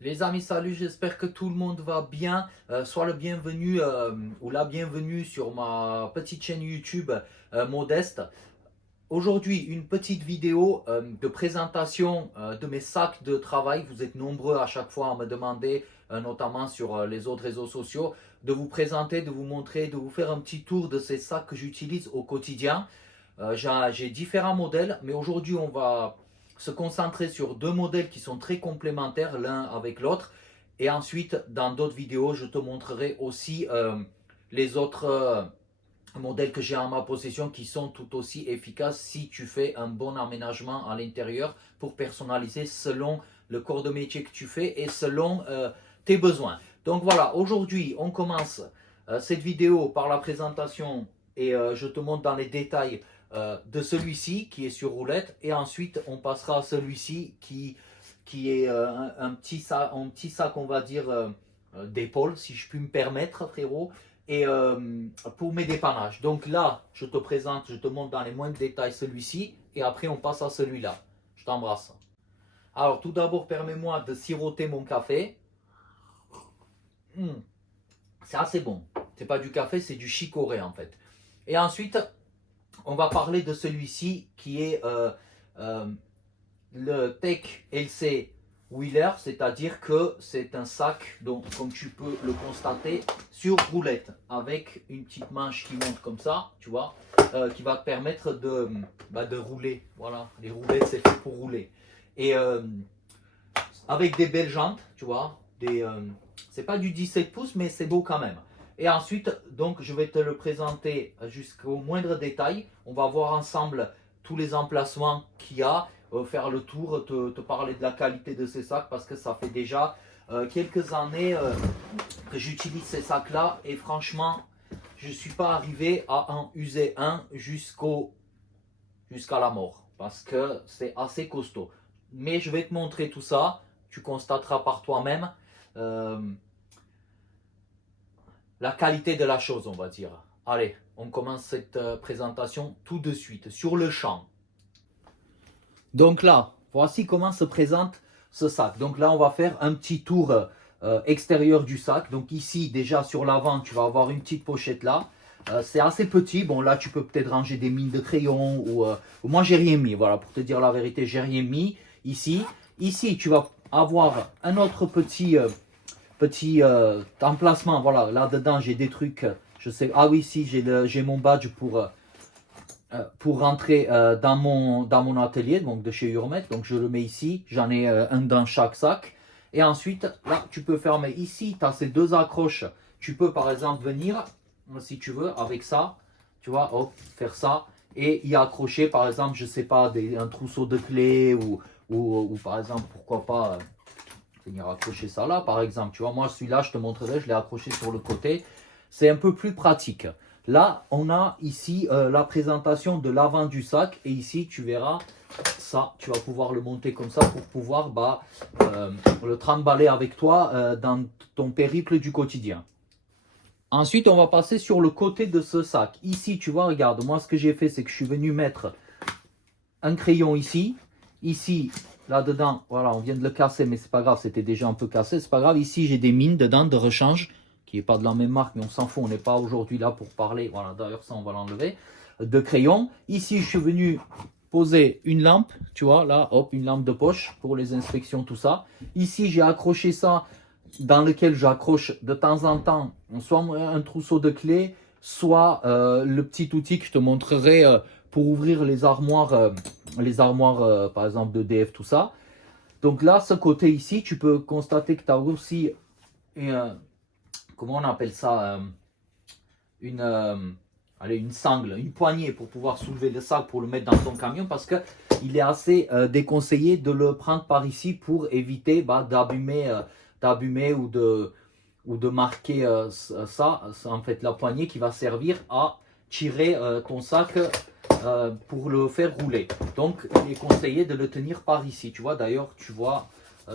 Les amis, salut, j'espère que tout le monde va bien. Sois le bienvenu ou la bienvenue sur ma petite chaîne YouTube Modeste. Aujourd'hui, une petite vidéo de présentation de mes sacs de travail. Vous êtes nombreux à chaque fois à me demander, notamment sur les autres réseaux sociaux, de vous présenter, de vous montrer, de vous faire un petit tour de ces sacs que j'utilise au quotidien. J'ai différents modèles, mais aujourd'hui, on va se concentrer sur deux modèles qui sont très complémentaires l'un avec l'autre. Et ensuite, dans d'autres vidéos, je te montrerai aussi les autres modèles que j'ai en ma possession qui sont tout aussi efficaces si tu fais un bon aménagement à l'intérieur pour personnaliser selon le corps de métier que tu fais et selon tes besoins. Donc voilà, aujourd'hui, on commence cette vidéo par la présentation et je te montre dans les détails de celui-ci qui est sur roulette et ensuite on passera à celui-ci qui est un petit sac, on va dire, d'épaule, si je puis me permettre, frérot, et pour mes dépannages. Donc là, je te présente, je te montre dans les moindres détails celui-ci et après on passe à celui-là. Je t'embrasse. Alors tout d'abord, permets-moi de siroter mon café. Mmh, c'est assez bon. C'est pas du café, c'est du chicorée en fait. Et ensuite, on va parler de celui-ci qui est euh, le Tech LC Wheeler, c'est-à-dire que c'est un sac, donc comme tu peux le constater, sur roulette, avec une petite manche qui monte comme ça, tu vois, qui va te permettre de rouler. Voilà, les roulettes, c'est fait pour rouler. Et avec des belles jantes, tu vois, c'est pas du 17 pouces, mais c'est beau quand même. Et ensuite, donc, je vais te le présenter jusqu'au moindre détail. On va voir ensemble tous les emplacements qu'il y a, faire le tour, te parler de la qualité de ces sacs parce que ça fait déjà quelques années que j'utilise ces sacs-là et franchement, je ne suis pas arrivé à en user un jusqu'à la mort parce que c'est assez costaud. Mais je vais te montrer tout ça, tu constateras par toi-même euh, la qualité de la chose, on va dire. Allez, on commence cette présentation tout de suite, sur le champ. Donc là, voici comment se présente ce sac. Donc là, on va faire un petit tour extérieur du sac. Donc ici, déjà sur l'avant, tu vas avoir une petite pochette là. C'est assez petit. Bon, là, tu peux peut-être ranger des mines de crayon ou moi, j'ai rien mis. Voilà, pour te dire la vérité, j'ai rien mis ici. Ici, tu vas avoir un autre petit emplacement. Voilà, là-dedans, j'ai des trucs. Je sais. Ah oui, si, j'ai mon badge pour rentrer dans mon atelier, donc de chez Urmet. Donc je le mets ici, j'en ai un dans chaque sac. Et ensuite, là, tu peux fermer ici, tu as ces deux accroches. Tu peux par exemple venir, si tu veux, avec ça, tu vois, hop, faire ça, et y accrocher par exemple, je sais pas, un trousseau de clés ou par exemple, pourquoi pas venir accrocher ça là, par exemple. Tu vois, moi celui-là, je te montrerai, je l'ai accroché sur le côté. C'est un peu plus pratique. Là, on a ici la présentation de l'avant du sac. Et ici, tu verras ça. Tu vas pouvoir le monter comme ça pour pouvoir le trimballer avec toi dans ton périple du quotidien. Ensuite, on va passer sur le côté de ce sac. Ici, tu vois, regarde, moi ce que j'ai fait, c'est que je suis venu mettre un crayon ici. Ici, là-dedans, voilà, on vient de le casser, mais c'est pas grave, c'était déjà un peu cassé, c'est pas grave. Ici, j'ai des mines dedans de rechange, qui n'est pas de la même marque, mais on s'en fout, on n'est pas aujourd'hui là pour parler. Voilà, d'ailleurs, ça, on va l'enlever. De crayon. Ici, je suis venu poser une lampe, tu vois, là, hop, une lampe de poche pour les inspections, tout ça. Ici, j'ai accroché ça dans lequel j'accroche de temps en temps soit un trousseau de clés, soit le petit outil que je te montrerai pour ouvrir les armoires par exemple de DF, tout ça. Donc là, ce côté ici, tu peux constater que tu as aussi comment on appelle ça, une, allez, une sangle, une poignée pour pouvoir soulever le sac pour le mettre dans ton camion parce que il est assez déconseillé de le prendre par ici pour éviter d'abîmer ou de marquer ça, en fait la poignée qui va servir à tirer ton sac pour le faire rouler. Donc il est conseillé de le tenir par ici. Tu vois, d'ailleurs, tu vois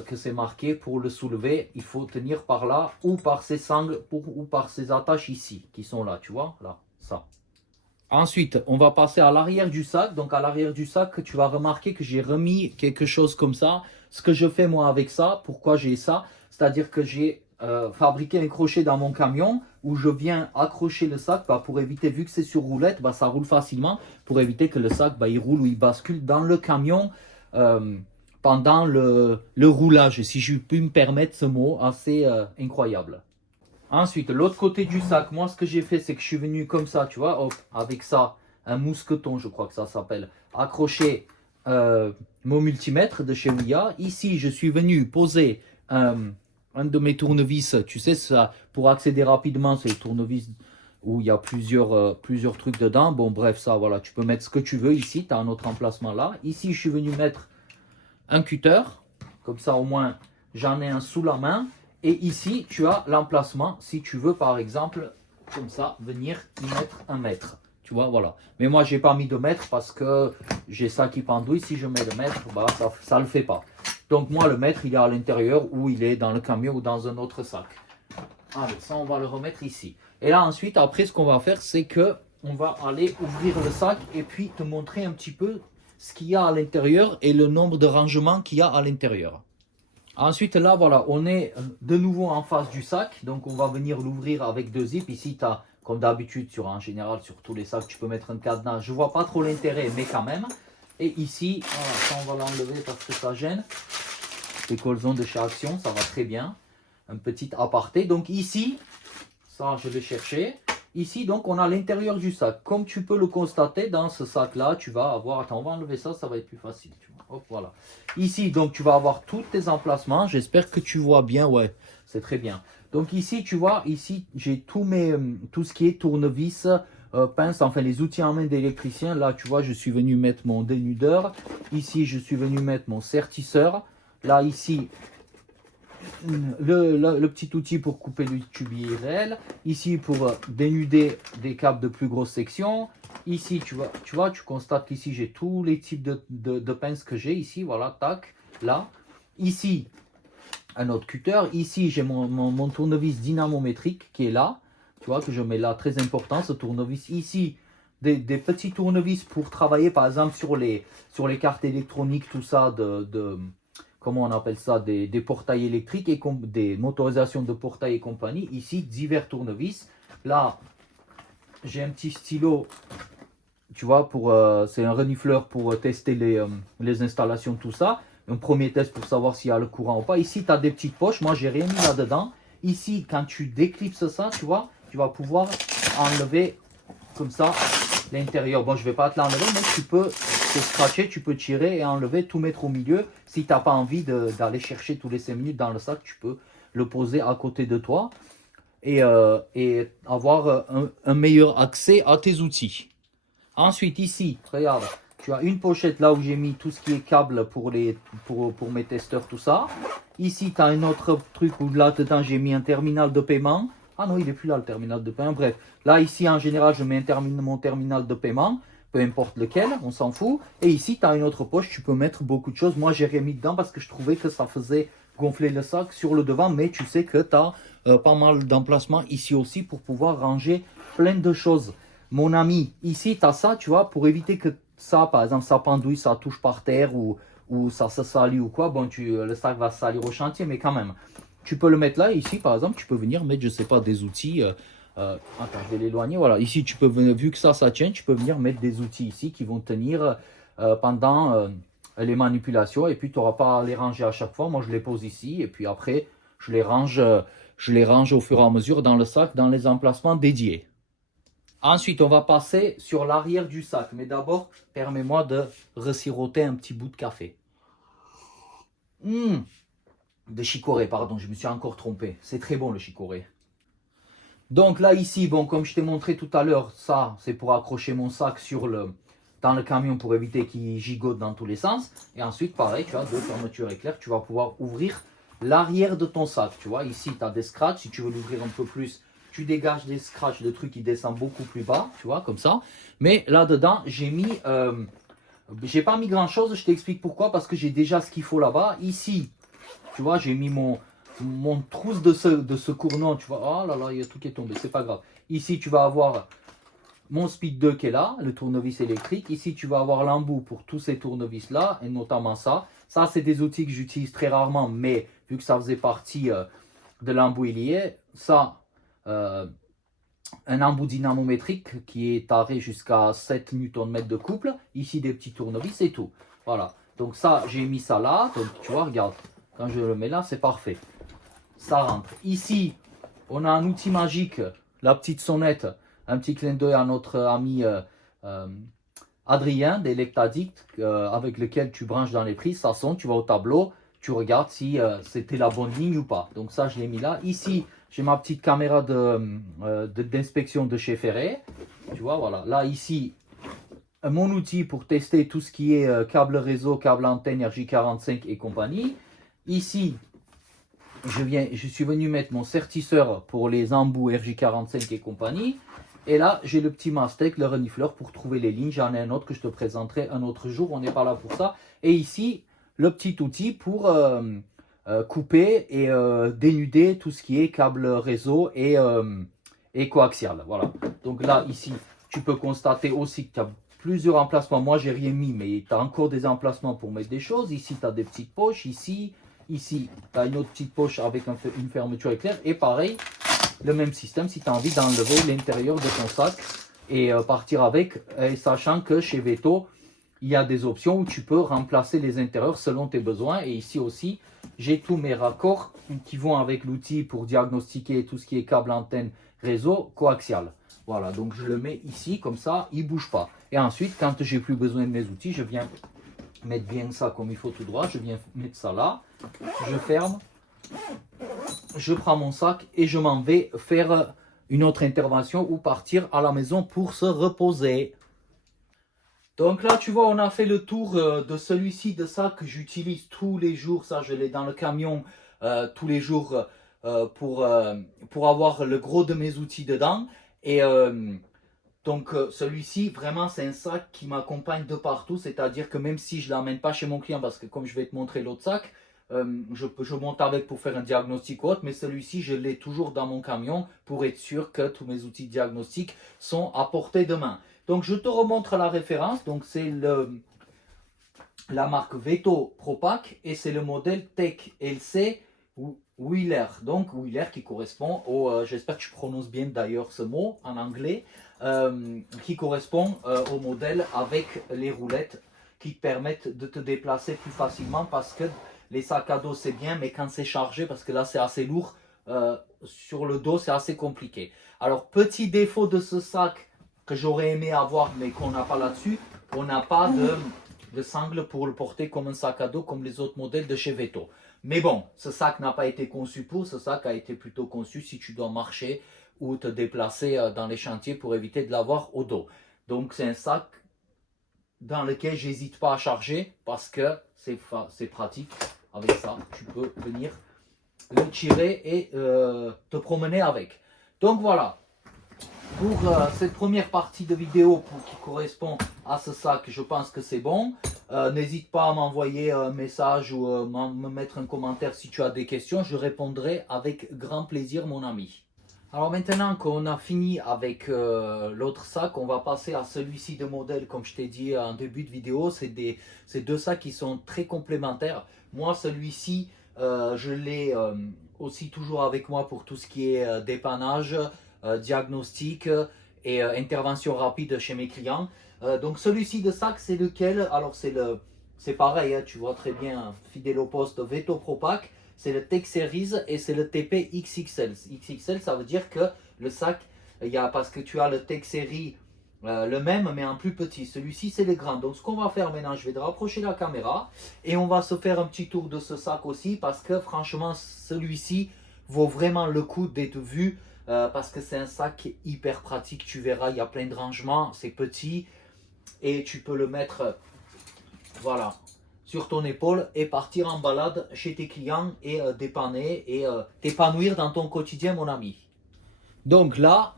que c'est marqué pour le soulever, il faut tenir par là ou par ces sangles ou par ces attaches ici qui sont là, tu vois, là, ça. Ensuite, on va passer à l'arrière du sac. Donc, à l'arrière du sac, tu vas remarquer que j'ai remis quelque chose comme ça. Ce que je fais moi avec ça, pourquoi j'ai ça? C'est-à-dire que j'ai fabriqué un crochet dans mon camion où je viens accrocher le sac pour éviter, vu que c'est sur roulette, ça roule facilement, pour éviter que le sac il roule ou il bascule dans le camion pendant le roulage, si je puis me permettre ce mot assez incroyable. Ensuite, l'autre côté du sac, moi ce que j'ai fait, c'est que je suis venu comme ça, tu vois, hop, avec ça, un mousqueton, je crois que ça s'appelle, accrocher mon multimètre de chez Ouya. Ici, je suis venu poser un de mes tournevis, tu sais, ça, pour accéder rapidement, c'est le tournevis où il y a plusieurs trucs dedans. Bon, bref, ça, voilà, tu peux mettre ce que tu veux ici, tu as un autre emplacement là. Ici, je suis venu mettre un cutter, comme ça au moins j'en ai un sous la main. Et ici, tu as l'emplacement si tu veux, par exemple, comme ça, venir y mettre un mètre. Tu vois, voilà. Mais moi, je n'ai pas mis de mètre parce que j'ai ça qui pendouille. Si je mets le mètre, ça ne le fait pas. Donc, moi, le mètre, il est à l'intérieur ou il est dans le camion ou dans un autre sac. Allez, ça, on va le remettre ici. Et là, ensuite, après, ce qu'on va faire, c'est que on va aller ouvrir le sac et puis te montrer un petit peu ce qu'il y a à l'intérieur et le nombre de rangements qu'il y a à l'intérieur. Ensuite, là, voilà, on est de nouveau en face du sac. Donc, on va venir l'ouvrir avec deux zips. Ici, tu as, comme d'habitude, en général, sur tous les sacs, tu peux mettre un cadenas. Je ne vois pas trop l'intérêt, mais quand même. Et ici, voilà, ça, on va l'enlever parce que ça gêne. Les colsons de chez Action, ça va très bien. Un petit aparté. Donc, ici, ça, je vais chercher. Ici, donc, on a l'intérieur du sac. Comme tu peux le constater, dans ce sac-là, tu vas avoir... Attends, on va enlever ça, ça va être plus facile. Tu vois. Hop, voilà. Ici, donc, tu vas avoir tous tes emplacements. J'espère que tu vois bien. Ouais, c'est très bien. Donc, ici, tu vois, ici, j'ai tout ce qui est tournevis, pince, enfin, les outils en main d'électricien. Là, tu vois, je suis venu mettre mon dénudeur. Ici, je suis venu mettre mon sertisseur. Là, ici... Le petit outil pour couper le tube IRL, ici pour dénuder des câbles de plus grosse section, ici tu constates qu'ici j'ai tous les types de pinces que j'ai ici, voilà, tac, là, ici un autre cutter, ici j'ai mon tournevis dynamométrique qui est là, tu vois, que je mets là, très important ce tournevis, ici des petits tournevis pour travailler par exemple sur les cartes électroniques, tout ça comment on appelle ça, des portails électriques et des motorisations de portail et compagnie. Ici, divers tournevis. Là, j'ai un petit stylo, tu vois, c'est un renifleur pour tester les installations, tout ça. Un premier test pour savoir s'il y a le courant ou pas. Ici, tu as des petites poches. Moi, j'ai rien mis là-dedans. Ici, quand tu déclipses ça, tu vois, tu vas pouvoir enlever comme ça l'intérieur. Bon, je ne vais pas te l'enlever, mais tu peux te scratcher, tu peux tirer et enlever, tout mettre au milieu. Si tu n'as pas envie d'aller chercher tous les 5 minutes dans le sac, tu peux le poser à côté de toi et avoir un meilleur accès à tes outils. Ensuite, ici, regarde, tu as une pochette là où j'ai mis tout ce qui est câble pour mes testeurs, tout ça. Ici, tu as un autre truc où là-dedans, j'ai mis un terminal de paiement. Ah non, il n'est plus là le terminal de paiement. Bref, là, ici, en général, je mets mon terminal de paiement, peu importe lequel, on s'en fout. Et ici, tu as une autre poche, tu peux mettre beaucoup de choses. Moi, j'ai rien mis dedans parce que je trouvais que ça faisait gonfler le sac sur le devant. Mais tu sais que tu as pas mal d'emplacements ici aussi pour pouvoir ranger plein de choses. Mon ami, ici, tu as ça, tu vois, pour éviter que ça, par exemple, ça pendouille, ça touche par terre ou ça se salit ou quoi. Bon, le sac va se salir au chantier, mais quand même. Tu peux le mettre là, ici par exemple, tu peux venir mettre, je sais pas, des outils. Attends, je vais l'éloigner. Voilà, ici, tu peux venir, vu que ça tient, tu peux venir mettre des outils ici qui vont tenir pendant les manipulations. Et puis, tu n'auras pas à les ranger à chaque fois. Moi, je les pose ici et puis après, je les range au fur et à mesure dans le sac, dans les emplacements dédiés. Ensuite, on va passer sur l'arrière du sac. Mais d'abord, permets-moi de resiroter un petit bout de café. De chicorée, pardon, je me suis encore trompé. C'est très bon le chicorée. Donc là, ici, bon, comme je t'ai montré tout à l'heure, ça, c'est pour accrocher mon sac dans le camion pour éviter qu'il gigote dans tous les sens. Et ensuite, pareil, tu as deux fermetures éclair. Tu vas pouvoir ouvrir l'arrière de ton sac. Tu vois, ici, tu as des scratchs. Si tu veux l'ouvrir un peu plus, tu dégages des scratchs, de trucs qui descendent beaucoup plus bas, tu vois, comme ça. Mais là-dedans, j'ai mis... j'ai pas mis grand-chose, je t'explique pourquoi. Parce que j'ai déjà ce qu'il faut là-bas. Ici... Tu vois, j'ai mis mon trousse de secours. Non, tu vois, oh là là, il y a tout qui est tombé, c'est pas grave. Ici, tu vas avoir mon Speed 2 qui est là, le tournevis électrique. Ici, tu vas avoir l'embout pour tous ces tournevis-là, et notamment ça. Ça, c'est des outils que j'utilise très rarement, mais vu que ça faisait partie de l'embout lié, ça, un embout dynamométrique qui est taré jusqu'à 7 Nm de couple. Ici, des petits tournevis et tout. Voilà. Donc ça, j'ai mis ça là. Donc tu vois, regarde, quand je le mets là, c'est parfait. Ça rentre. Ici, on a un outil magique, la petite sonnette. Un petit clin d'œil à notre ami Adrien d'Electaddict, avec lequel tu branches dans les prises. Ça sonne, tu vas au tableau, tu regardes si c'était la bonne ligne ou pas. Donc ça, je l'ai mis là. Ici, j'ai ma petite caméra d'inspection de chez Ferré. Tu vois, voilà. Là, ici, mon outil pour tester tout ce qui est câble réseau, câble antenne, RJ45 et compagnie. Ici, je suis venu mettre mon certisseur pour les embouts RJ45 et compagnie. Et là, j'ai le petit Mastec, le renifleur pour trouver les lignes. J'en ai un autre que je te présenterai un autre jour. On n'est pas là pour ça. Et ici, le petit outil pour couper et dénuder tout ce qui est câble réseau et coaxial. Voilà. Donc là, ici, tu peux constater aussi que tu as plusieurs emplacements. Moi, j'ai rien mis, mais tu as encore des emplacements pour mettre des choses. Ici, tu as des petites poches. Ici, tu as une autre petite poche avec une fermeture éclair. Et pareil, le même système si tu as envie d'enlever l'intérieur de ton sac et partir avec. Et sachant que chez Veto, il y a des options où tu peux remplacer les intérieurs selon tes besoins. Et ici aussi, j'ai tous mes raccords qui vont avec l'outil pour diagnostiquer tout ce qui est câble, antenne, réseau, coaxial. Voilà, donc je le mets ici, comme ça, il ne bouge pas. Et ensuite, quand j'ai plus besoin de mes outils, je viens mettre bien ça comme il faut tout droit. Je viens mettre ça là, je ferme, je prends mon sac et je m'en vais faire une autre intervention ou partir à la maison pour se reposer. Donc là, tu vois, on a fait le tour de celui-ci, de ça que j'utilise tous les jours. Ça, je l'ai dans le camion tous les jours pour avoir le gros de mes outils dedans. Et donc celui-ci, vraiment, c'est un sac qui m'accompagne de partout. C'est-à-dire que même si je ne l'emmène pas chez mon client, parce que comme je vais te montrer l'autre sac, je monte avec pour faire un diagnostic ou autre, mais celui-ci, je l'ai toujours dans mon camion pour être sûr que tous mes outils diagnostiques sont à portée de main. Donc, je te remontre la référence. Donc, c'est la marque Veto Propack et c'est le modèle Tech LC Wheeler. Donc, Wheeler qui correspond au, j'espère que je prononce bien d'ailleurs ce mot en anglais, qui correspond au modèle avec les roulettes qui te permettent de te déplacer plus facilement parce que les sacs à dos c'est bien, mais quand c'est chargé, parce que là c'est assez lourd, sur le dos c'est assez compliqué. Alors, petit défaut de ce sac que j'aurais aimé avoir, mais qu'on n'a pas là-dessus, on n'a pas de sangle pour le porter comme un sac à dos, comme les autres modèles de chez Veto. Mais bon, ce sac n'a pas été conçu pour, ce sac a été plutôt conçu si tu dois marcher ou te déplacer dans les chantiers pour éviter de l'avoir au dos. Donc c'est un sac dans lequel j'hésite pas à charger parce que c'est pratique. Avec ça, tu peux venir le tirer et te promener avec. Donc voilà. Pour cette première partie de vidéo qui correspond à ce sac, je pense que c'est bon. N'hésite pas à m'envoyer un message ou me mettre un commentaire si tu as des questions. Je répondrai avec grand plaisir, mon ami. Alors maintenant qu'on a fini avec l'autre sac, on va passer à celui-ci de modèle. Comme je t'ai dit en début de vidéo, c'est deux sacs qui sont très complémentaires. Moi, celui-ci, je l'ai aussi toujours avec moi pour tout ce qui est dépannage, diagnostic et intervention rapide chez mes clients. Donc celui-ci de sac, c'est lequel? Alors c'est pareil, hein, tu vois très bien, fidèle au poste Veto Propack. C'est le Tech Series et c'est le TP XXL. XXL, ça veut dire que le sac, parce que tu as le Tech Series le même, mais en plus petit. Celui-ci, c'est le grand. Donc, ce qu'on va faire maintenant, je vais te rapprocher la caméra et on va se faire un petit tour de ce sac aussi parce que franchement, celui-ci vaut vraiment le coup d'être vu parce que c'est un sac hyper pratique. Tu verras, il y a plein de rangements, c'est petit et tu peux le mettre, voilà, sur ton épaule et partir en balade chez tes clients et dépanner et t'épanouir dans ton quotidien, mon ami. Donc là,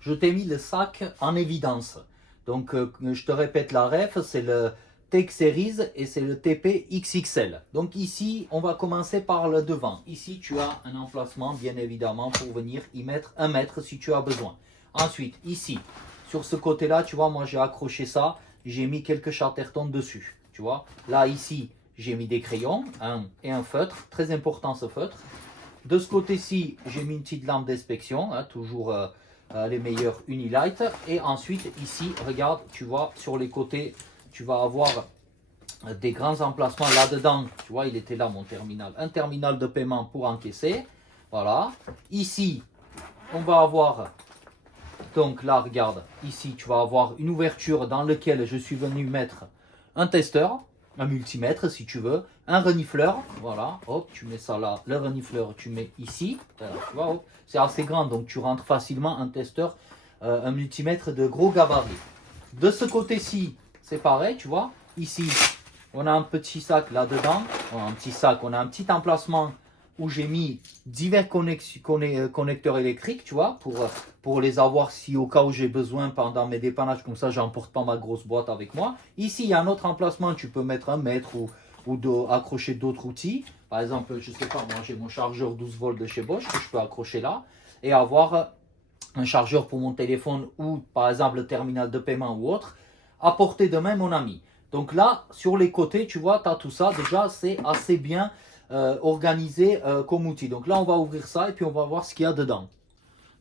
je t'ai mis le sac en évidence. Donc je te répète la ref, c'est le Tech Series et c'est le TP XXL. Donc ici, on va commencer par le devant. Ici, tu as un emplacement, bien évidemment, pour venir y mettre 1 mètre si tu as besoin. Ensuite, ici, sur ce côté-là, tu vois, moi j'ai accroché ça, j'ai mis quelques Chatterton dessus, tu vois. Là, ici, j'ai mis des crayons et un feutre, très important ce feutre. De ce côté-ci, j'ai mis une petite lampe d'inspection, hein, toujours les meilleurs Unilight. Et ensuite, ici, regarde, tu vois, sur les côtés, tu vas avoir des grands emplacements là-dedans. Tu vois, il était là mon terminal. Un terminal de paiement pour encaisser. Voilà. Ici, on va avoir, donc là, regarde, ici, tu vas avoir une ouverture dans laquelle je suis venu mettre un testeur, un multimètre si tu veux, un renifleur, voilà, hop, tu mets ça là, le renifleur, tu mets ici, voilà, tu vois, hop, c'est assez grand, donc tu rentres facilement un testeur, un multimètre de gros gabarit. De ce côté-ci, c'est pareil, tu vois, ici, on a un petit sac là-dedans, un petit sac, on a un petit emplacement où j'ai mis divers connecteurs électriques, tu vois, pour les avoir si au cas où j'ai besoin pendant mes dépannages, comme ça, j'emporte pas ma grosse boîte avec moi. Ici, il y a un autre emplacement, tu peux mettre un mètre ou accrocher d'autres outils. Par exemple, je sais pas, moi j'ai mon chargeur 12 volts de chez Bosch que je peux accrocher là et avoir un chargeur pour mon téléphone ou par exemple le terminal de paiement ou autre, à portée de main, mon ami. Donc là, sur les côtés, tu vois, tu as tout ça. Déjà, c'est assez bien organisé comme outil. Donc là, on va ouvrir ça et puis on va voir ce qu'il y a dedans.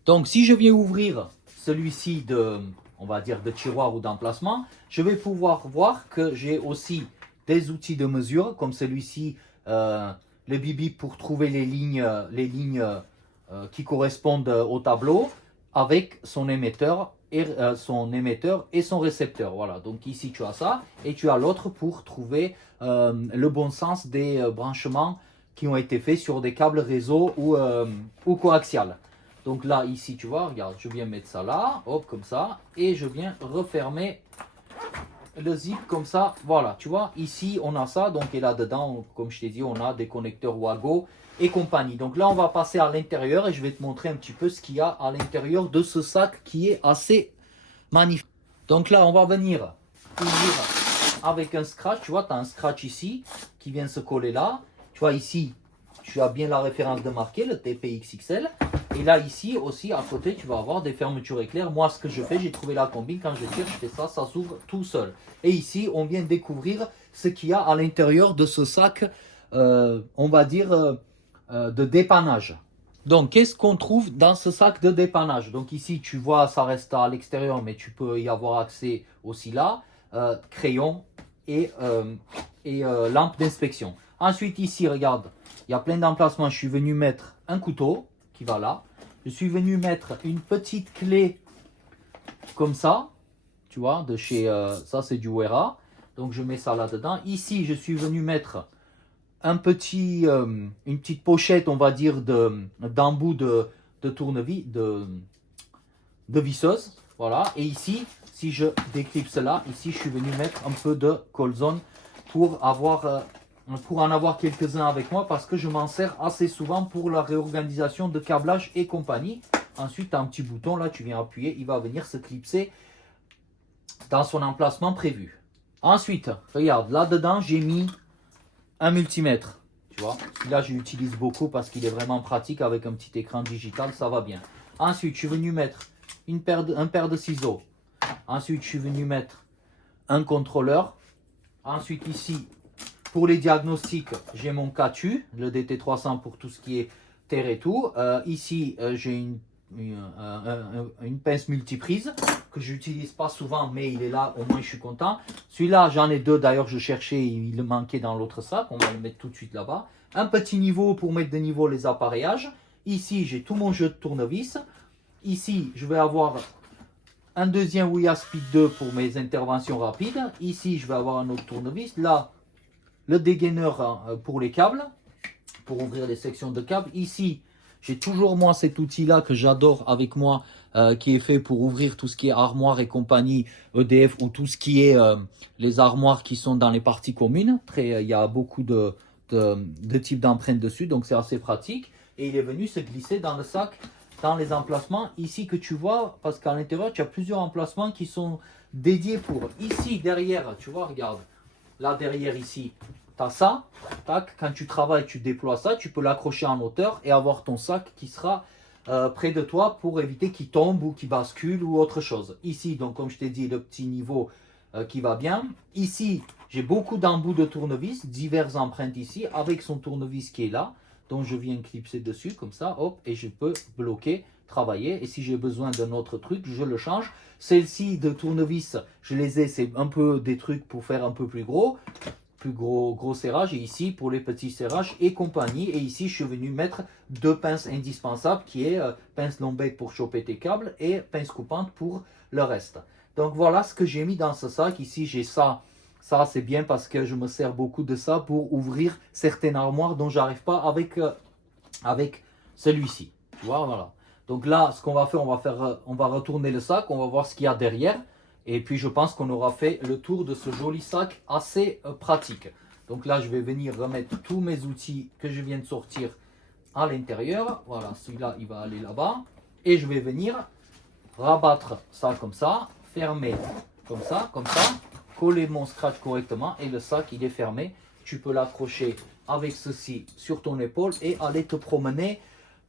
Donc, si je viens ouvrir celui-ci de, on va dire, de tiroir ou d'emplacement, je vais pouvoir voir que j'ai aussi des outils de mesure, comme celui-ci, le bibi pour trouver les lignes qui correspondent au tableau, avec son émetteur et son récepteur. Voilà, donc ici tu as ça, et tu as l'autre pour trouver le bon sens des branchements qui ont été faits sur des câbles réseau ou coaxial. Donc là, ici, tu vois, regarde, je viens mettre ça là, hop, comme ça, et je viens refermer le zip comme ça. Voilà, tu vois, ici, on a ça, donc et là-dedans, comme je t'ai dit, on a des connecteurs Wago et compagnie. Donc là, on va passer à l'intérieur et je vais te montrer un petit peu ce qu'il y a à l'intérieur de ce sac qui est assez magnifique. Donc là, on va venir ouvrir avec un scratch, tu vois, tu as un scratch ici qui vient se coller là. Tu vois, ici, tu as bien la référence de marqué, le TPXXL. Et là, ici aussi, à côté, tu vas avoir des fermetures éclairs. Moi, ce que je fais, j'ai trouvé la combine. Quand je tire, je fais ça, ça s'ouvre tout seul. Et ici, on vient découvrir ce qu'il y a à l'intérieur de ce sac, on va dire, de dépannage. Donc, qu'est-ce qu'on trouve dans ce sac de dépannage? Donc ici, tu vois, ça reste à l'extérieur, mais tu peux y avoir accès aussi là. Crayon et lampe d'inspection. Ensuite, ici, regarde, il y a plein d'emplacements. Je suis venu mettre un couteau qui va là. Je suis venu mettre une petite clé comme ça, tu vois, de chez, ça c'est du Wera. Donc je mets ça là-dedans. Ici, je suis venu mettre un petit, une petite pochette, on va dire, d'embout de tournevis, de visseuse. Voilà. Et ici, si je déclipse là, ici, je suis venu mettre un peu de colzone pour en avoir quelques-uns avec moi parce que je m'en sers assez souvent pour la réorganisation de câblage et compagnie. Ensuite, tu as un petit bouton là, tu viens appuyer, il va venir se clipser dans son emplacement prévu. Ensuite, regarde, là-dedans, j'ai mis un multimètre. Tu vois, celui-là, je l'utilise beaucoup parce qu'il est vraiment pratique avec un petit écran digital, ça va bien. Ensuite, je suis venu mettre un paire de ciseaux. Ensuite, je suis venu mettre un contrôleur. Ensuite, ici, pour les diagnostics, j'ai mon CATU, le DT300 pour tout ce qui est terre et tout. Ici, j'ai une pince multiprise que j'utilise pas souvent, mais il est là, au moins je suis content. Celui-là, j'en ai deux, d'ailleurs je cherchais, il manquait dans l'autre sac, on va le mettre tout de suite là-bas. Un petit niveau pour mettre de niveau les appareillages. Ici, j'ai tout mon jeu de tournevis. Ici, je vais avoir un deuxième Ouya Speed 2 pour mes interventions rapides. Ici, je vais avoir un autre tournevis. Là, le dégaineur pour les câbles, pour ouvrir les sections de câbles. Ici, j'ai toujours moi cet outil-là que j'adore avec moi, qui est fait pour ouvrir tout ce qui est armoire et compagnie EDF ou tout ce qui est les armoires qui sont dans les parties communes. Il y a beaucoup de types d'empreintes dessus, donc c'est assez pratique. Et il est venu se glisser dans le sac, dans les emplacements ici que tu vois, parce qu'à l'intérieur, tu as plusieurs emplacements qui sont dédiés pour. Ici, derrière, tu vois, regarde, là derrière ici, tu as ça, tac, quand tu travailles, tu déploies ça, tu peux l'accrocher en hauteur et avoir ton sac qui sera près de toi pour éviter qu'il tombe ou qu'il bascule ou autre chose. Ici, donc comme je t'ai dit, le petit niveau qui va bien. Ici, j'ai beaucoup d'embouts de tournevis, diverses empreintes ici, avec son tournevis qui est là. Donc je viens clipser dessus comme ça, hop, et je peux bloquer, travailler. Et si j'ai besoin d'un autre truc, je le change. Celles-ci de tournevis, je les ai, c'est un peu des trucs pour faire un peu plus gros serrage. Et ici, pour les petits serrages et compagnie. Et ici, je suis venu mettre deux pinces indispensables, qui est pince lombec pour choper tes câbles et pince coupante pour le reste. Donc voilà ce que j'ai mis dans ce sac. Ici, j'ai ça. Ça, c'est bien parce que je me sers beaucoup de ça pour ouvrir certaines armoires dont j'arrive pas avec celui-ci. Tu vois, voilà. Donc là, ce qu'on va faire, on va retourner le sac, on va voir ce qu'il y a derrière. Et puis, je pense qu'on aura fait le tour de ce joli sac assez pratique. Donc là, je vais venir remettre tous mes outils que je viens de sortir à l'intérieur. Voilà, celui-là, il va aller là-bas. Et je vais venir rabattre ça comme ça, fermer comme ça, coller mon scratch correctement et le sac il est fermé. Tu peux l'accrocher avec ceci sur ton épaule et aller te promener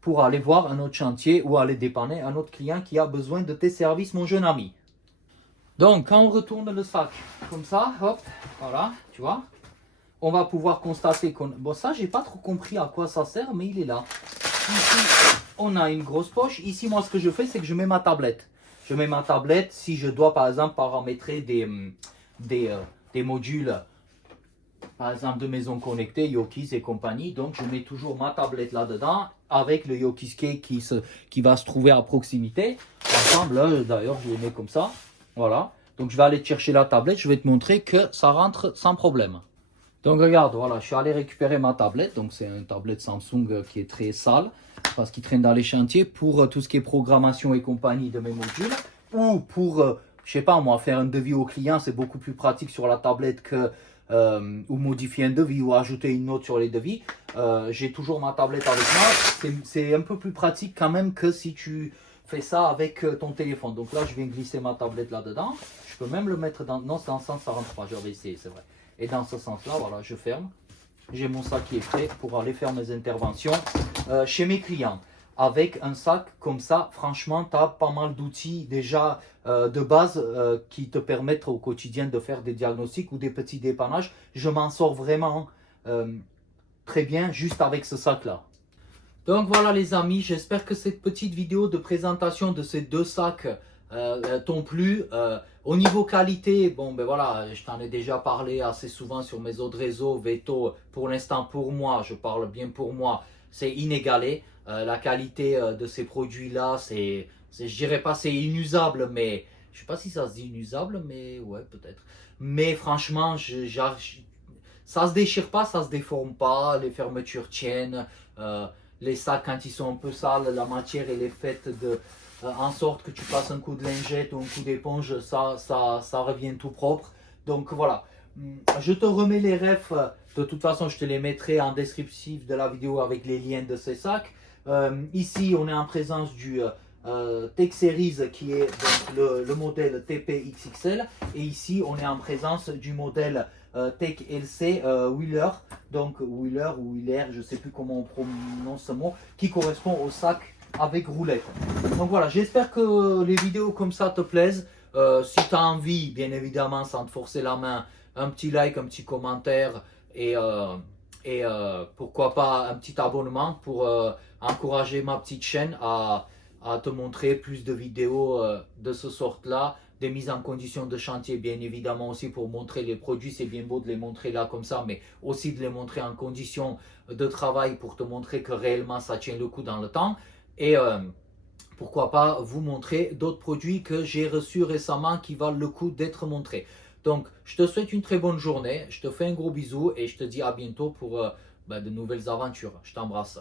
pour aller voir un autre chantier ou aller dépanner un autre client qui a besoin de tes services, mon jeune ami. Donc quand on retourne le sac comme ça, hop, voilà, tu vois, on va pouvoir constater qu'on... Bon, ça j'ai pas trop compris à quoi ça sert, mais il est là. Ici, on a une grosse poche. Ici, moi, ce que je fais, c'est que je mets ma tablette. Je mets ma tablette si je dois, par exemple, paramétrer des modules, par exemple, de maison connectée, Yokis et compagnie. Donc, je mets toujours ma tablette là-dedans avec le Yokiskey qui va se trouver à proximité. Ensemble, là, d'ailleurs, je les mets comme ça. Voilà. Donc, je vais aller chercher la tablette. Je vais te montrer que ça rentre sans problème. Donc regarde, voilà, je suis allé récupérer ma tablette. Donc c'est une tablette Samsung qui est très sale parce qu'il traîne dans les chantiers pour tout ce qui est programmation et compagnie de mes modules. Ou pour, je sais pas moi, faire un devis au client, c'est beaucoup plus pratique sur la tablette que ou modifier un devis ou ajouter une note sur les devis. J'ai toujours ma tablette avec moi. C'est un peu plus pratique quand même que si tu fais ça avec ton téléphone. Donc là, je viens glisser ma tablette là-dedans. Je peux même le mettre dans... Non, dans ce sens, ça rentre pas. J'avais essayé, c'est vrai. Et dans ce sens-là, voilà, je ferme. J'ai mon sac qui est prêt pour aller faire mes interventions chez mes clients. Avec un sac comme ça, franchement, tu as pas mal d'outils déjà de base qui te permettent au quotidien de faire des diagnostics ou des petits dépannages. Je m'en sors vraiment très bien juste avec ce sac-là. Donc voilà les amis, j'espère que cette petite vidéo de présentation de ces deux sacs t'ont plu. Au niveau qualité, bon ben voilà, je t'en ai déjà parlé assez souvent sur mes autres réseaux. Veto, pour l'instant pour moi, je parle bien pour moi, c'est inégalé. La qualité de ces produits-là, je dirais pas c'est inusable, mais je sais pas si ça se dit inusable, mais ouais peut-être. Mais franchement, ça se déchire pas, ça se déforme pas, les fermetures tiennent. Les sacs quand ils sont un peu sales, la matière elle est faite en sorte que tu passes un coup de lingette ou un coup d'éponge, ça revient tout propre. Donc voilà, je te remets les refs, de toute façon je te les mettrai en descriptif de la vidéo avec les liens de ces sacs. Ici on est en présence du Tech Series qui est donc le modèle TP-XXL et ici on est en présence du modèle Tech LC Wheeler, donc Wheeler ou Wheeler, je ne sais plus comment on prononce ce mot, qui correspond au sac avec roulette. Donc voilà, j'espère que les vidéos comme ça te plaisent. Si tu as envie, bien évidemment, sans te forcer la main, un petit like, un petit commentaire et pourquoi pas un petit abonnement pour encourager ma petite chaîne à te montrer plus de vidéos de ce sort-là, des mises en condition de chantier bien évidemment aussi pour montrer les produits. C'est bien beau de les montrer là comme ça, mais aussi de les montrer en condition de travail pour te montrer que réellement ça tient le coup dans le temps. Et pourquoi pas vous montrer d'autres produits que j'ai reçus récemment qui valent le coup d'être montrés. Donc je te souhaite une très bonne journée, je te fais un gros bisou et je te dis à bientôt pour de nouvelles aventures. Je t'embrasse.